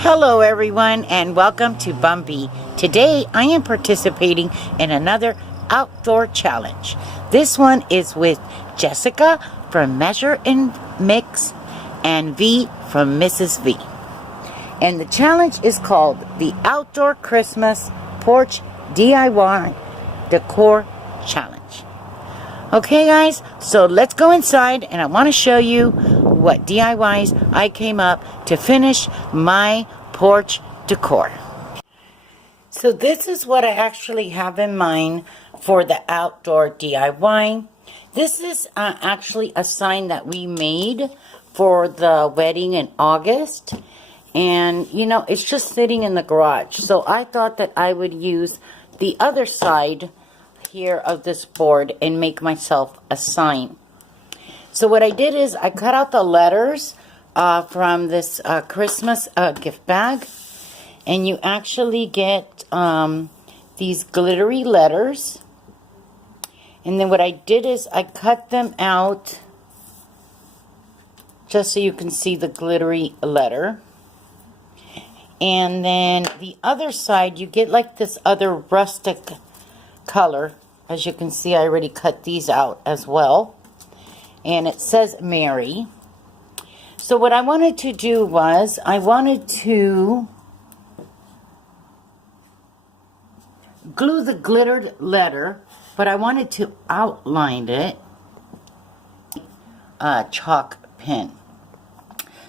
Hello everyone and welcome to Bumby. Today I am participating in another outdoor challenge. This one is with Jessica from Measure and Mix and Vee from Mrs. Vee. And the challenge is called the Outdoor Christmas Porch DIY Decor Challenge. Okay guys, so let's go inside and I want to show you what DIYs I came up to finish my porch decor. So this is what I actually have in mind for the outdoor DIY. This is actually a sign that we made for the wedding in August. And you know, it's just sitting in the garage. So I thought that I would use the other side here of this board and make myself a sign. So what I did is I cut out the letters from this Christmas gift bag, and you actually get these glittery letters. And then what I did is I cut them out just so you can see the glittery letter. And then the other side you get like this other rustic color. As you can see, I already cut these out as well. And it says Mary. So what I wanted to do was, I wanted to glue the glittered letter, but I wanted to outline it chalk pen.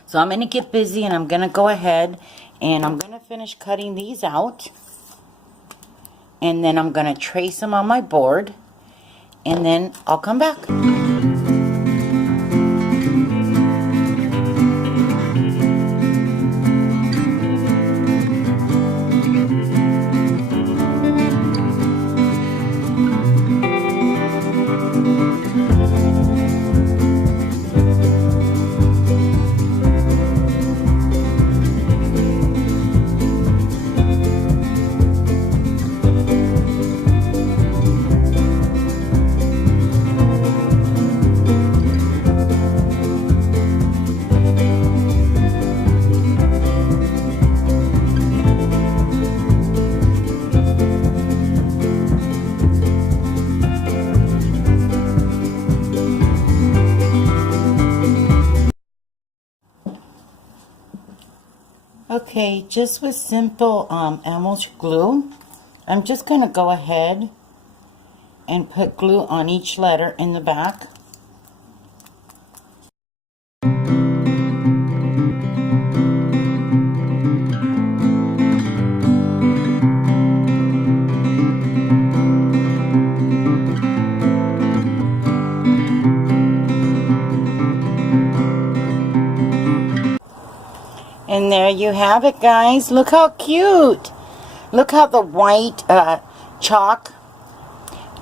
So I'm going to get busy and I'm going to go ahead and I'm going to finish cutting these out. And then I'm going to trace them on my board, and then I'll come back. Okay, just with simple Elmer's glue, I'm just going to go ahead and put glue on each letter in the back. And there you have it, guys. Look how cute. Look how the white chalk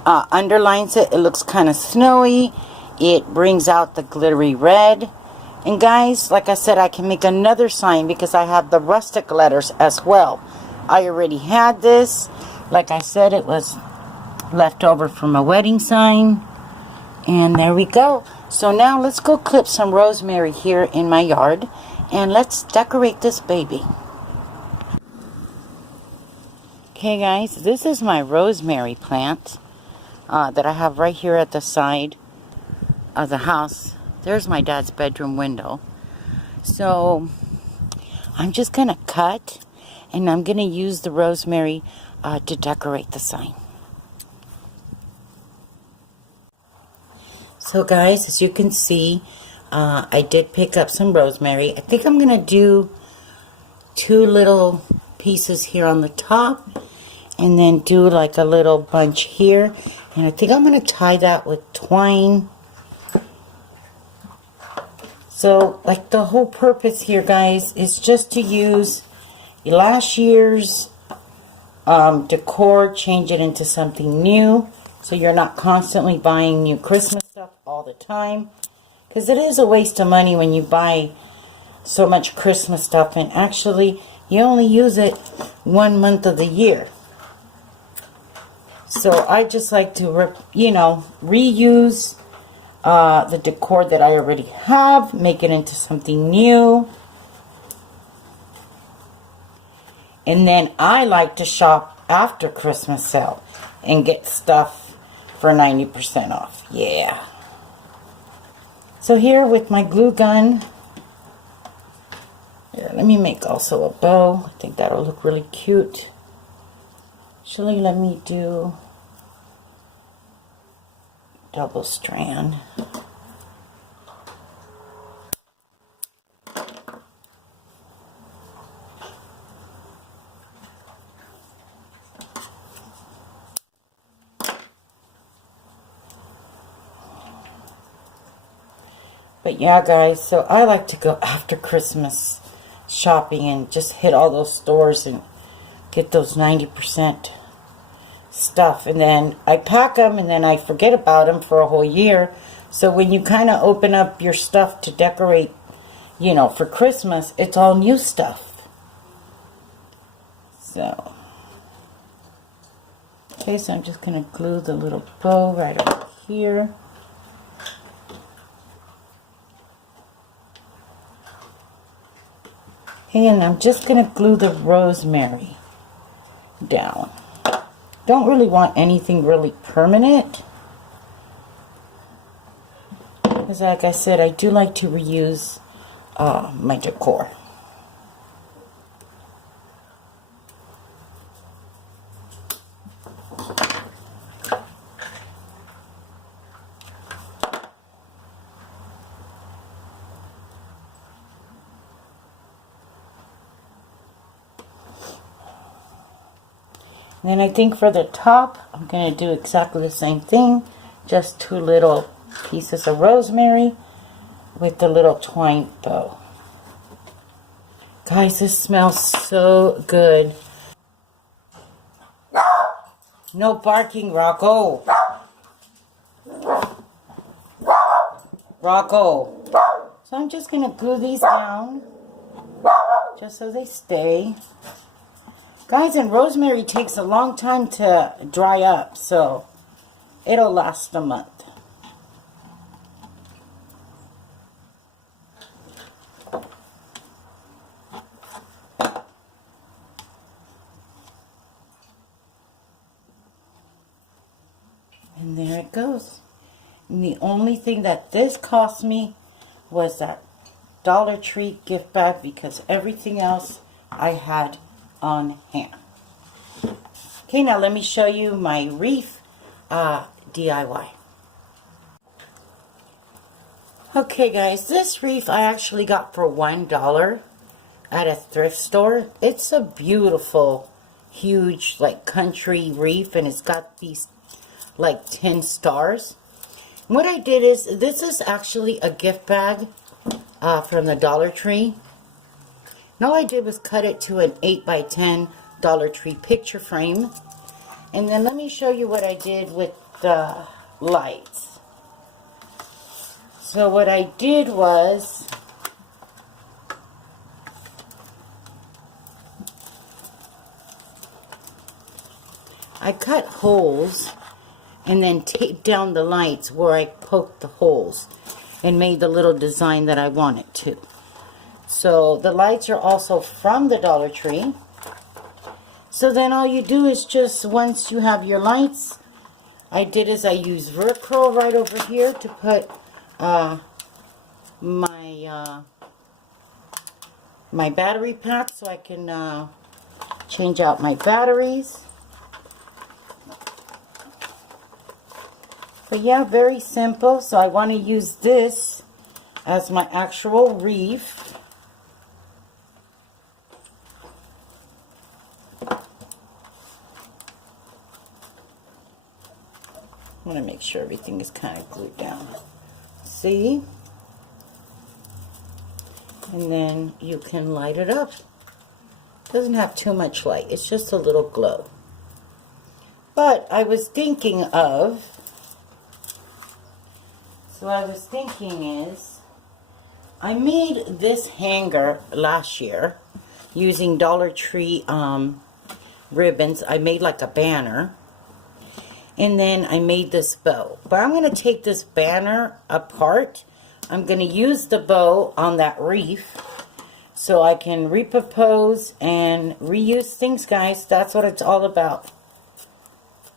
underlines it. It looks kind of snowy. It brings out the glittery red. And guys, like I said, I can make another sign because I have the rustic letters as well. I already had this. Like I said, it was left over from a wedding sign. And there we go. So now let's go clip some rosemary here in my yard. And let's decorate this baby. Okay guys, this is my rosemary plant that I have right here at the side of the house. There's my dad's bedroom window. So I'm just going to cut and I'm going to use the rosemary to decorate the sign. So guys, as you can see, I did pick up some rosemary. I think I'm going to do 2 little pieces here on the top and then do like a little bunch here. And I think I'm going to tie that with twine. So like the whole purpose here, guys, is just to use last year's decor, change it into something new. So you're not constantly buying new Christmas stuff all the time. Because it is a waste of money when you buy so much Christmas stuff and actually you only use it 1 month of the year. So I just like to, reuse the decor that I already have, make it into something new. And then I like to shop after Christmas sale and get stuff for 90% off. Yeah. So here with my glue gun, here, let me make also a bow. I think that'll look really cute. Actually, let me do double strand. But yeah, guys, so I like to go after Christmas shopping and just hit all those stores and get those 90% stuff. And then I pack them and then I forget about them for a whole year. So when you kind of open up your stuff to decorate, you know, for Christmas, it's all new stuff. So, okay, so I'm just going to glue the little bow right over here. And I'm just going to glue the rosemary down. Don't really want anything really permanent, because like I said, I do like to reuse my decor. And then I think for the top, I'm going to do exactly the same thing. Just 2 little pieces of rosemary with the little twine bow. Guys, this smells so good. No barking, Rocco. Rocco. So I'm just going to glue these down just so they stay. Guys, and rosemary takes a long time to dry up, so it'll last a month. And there it goes. And the only thing that this cost me was that Dollar Tree gift bag, because everything else I had on hand. Okay, now let me show you my wreath DIY. Okay guys, this wreath I actually got for $1 at a thrift store. It's a beautiful, huge, like country wreath, and it's got these like 10 stars. And what I did is, this is actually a gift bag from the Dollar Tree. And all I did was cut it to an 8x10 Dollar Tree picture frame. And then let me show you what I did with the lights. So what I did was, I cut holes and then taped down the lights where I poked the holes and made the little design that I wanted to. So the lights are also from the Dollar Tree. So then all you do is just, once you have your lights, I used Velcro right over here to put my battery pack, so I can change out my batteries. But yeah, very simple. So I want to use this as my actual wreath. I want to make sure everything is kind of glued down. See? And then you can light it up. It doesn't have too much light. It's just a little glow. But I was thinking of, I made this hanger last year using Dollar Tree ribbons. I made like a banner. And then I made this bow. But I'm going to take this banner apart. I'm going to use the bow on that wreath. so I can repropose and reuse things, guys. That's what it's all about.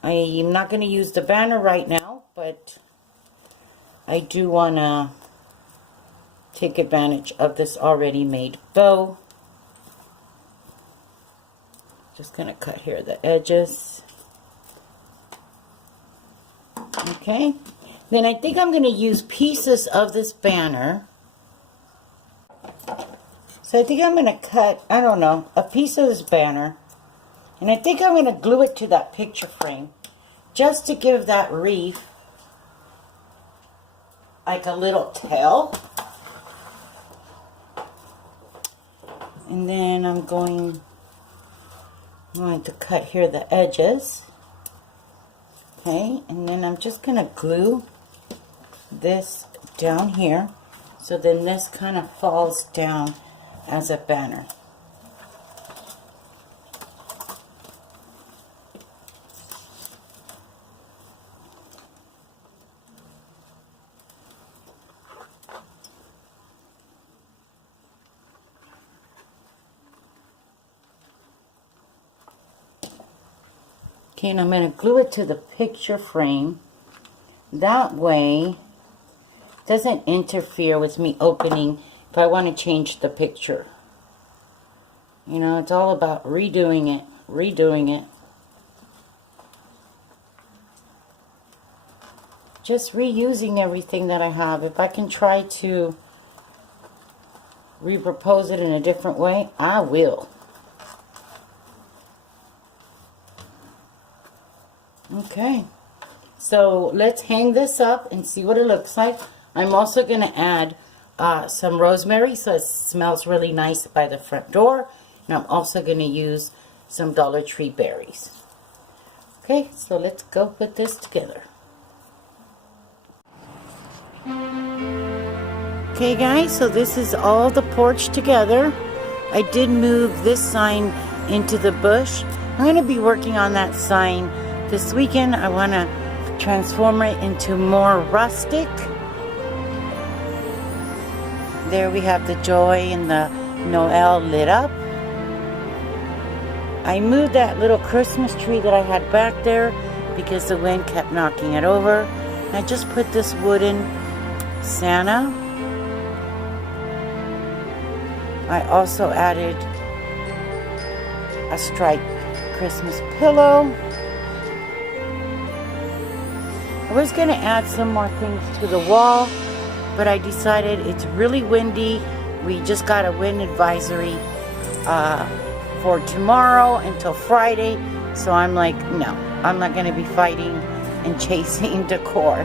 I am not going to use the banner right now, but I do want to take advantage of this already made bow. Just going to cut here the edges. Okay. Then I think I'm going to use pieces of this banner. So I think I'm going to cut, I don't know, a piece of this banner. And I think I'm going to glue it to that picture frame. Just to give that wreath like a little tail. And then I'm going to cut here the edges. Okay, and then I'm just going to glue this down here. So then this kind of falls down as a banner. Okay, and I'm going to glue it to the picture frame. That way, it doesn't interfere with me opening if I want to change the picture. You know, it's all about redoing it, redoing it. Just reusing everything that I have. If I can try to repropose it in a different way, I will. Okay, so let's hang this up and see what it looks like. I'm also going to add some rosemary so it smells really nice by the front door. And I'm also going to use some Dollar Tree berries. Okay, so let's go put this together. Okay guys, so this is all the porch together. I did move this sign into the bush. I'm going to be working on that sign this weekend. I want to transform it into more rustic. There we have the joy and the Noel lit up. I moved that little Christmas tree that I had back there because the wind kept knocking it over. And I just put this wooden Santa. I also added a striped Christmas pillow. I was going to add some more things to the wall, but I decided it's really windy. We just got a wind advisory for tomorrow until Friday, so I'm like, no, I'm not going to be fighting and chasing Decor.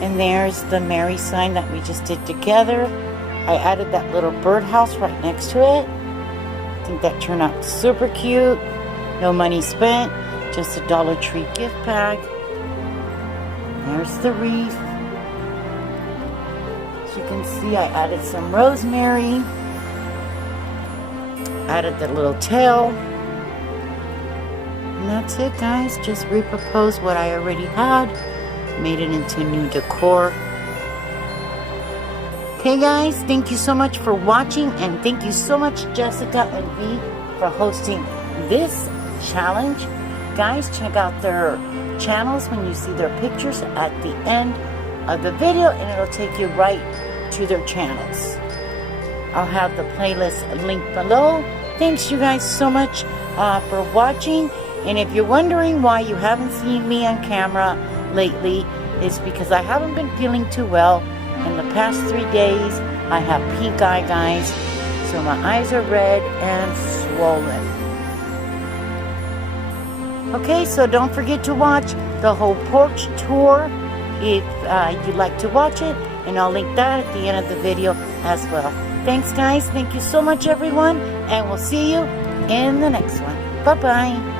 And there's the Mary sign that we just did together. I added that little birdhouse right next to it. I think that turned out super cute. No money spent, just a Dollar Tree gift bag. There's the wreath. As you can see, I added some rosemary. Added the little tail. And that's it, guys. Just repropose what I already had. Made it into new decor. Okay, guys. Thank you so much for watching. And thank you so much, Jessica and Vee, for hosting this challenge. Guys, check out their channels when you see their pictures at the end of the video, and it'll take you right to their channels. I'll have the playlist linked below. Thanks you guys so much for watching, and if you're wondering why you haven't seen me on camera lately, it's because I haven't been feeling too well. In the past 3 days I have pink eye, guys, so my eyes are red and swollen. Okay, so don't forget to watch the whole porch tour if you'd like to watch it, and I'll link that at the end of the video as well. Thanks, guys. Thank you so much, everyone, and we'll see you in the next one. Bye-bye.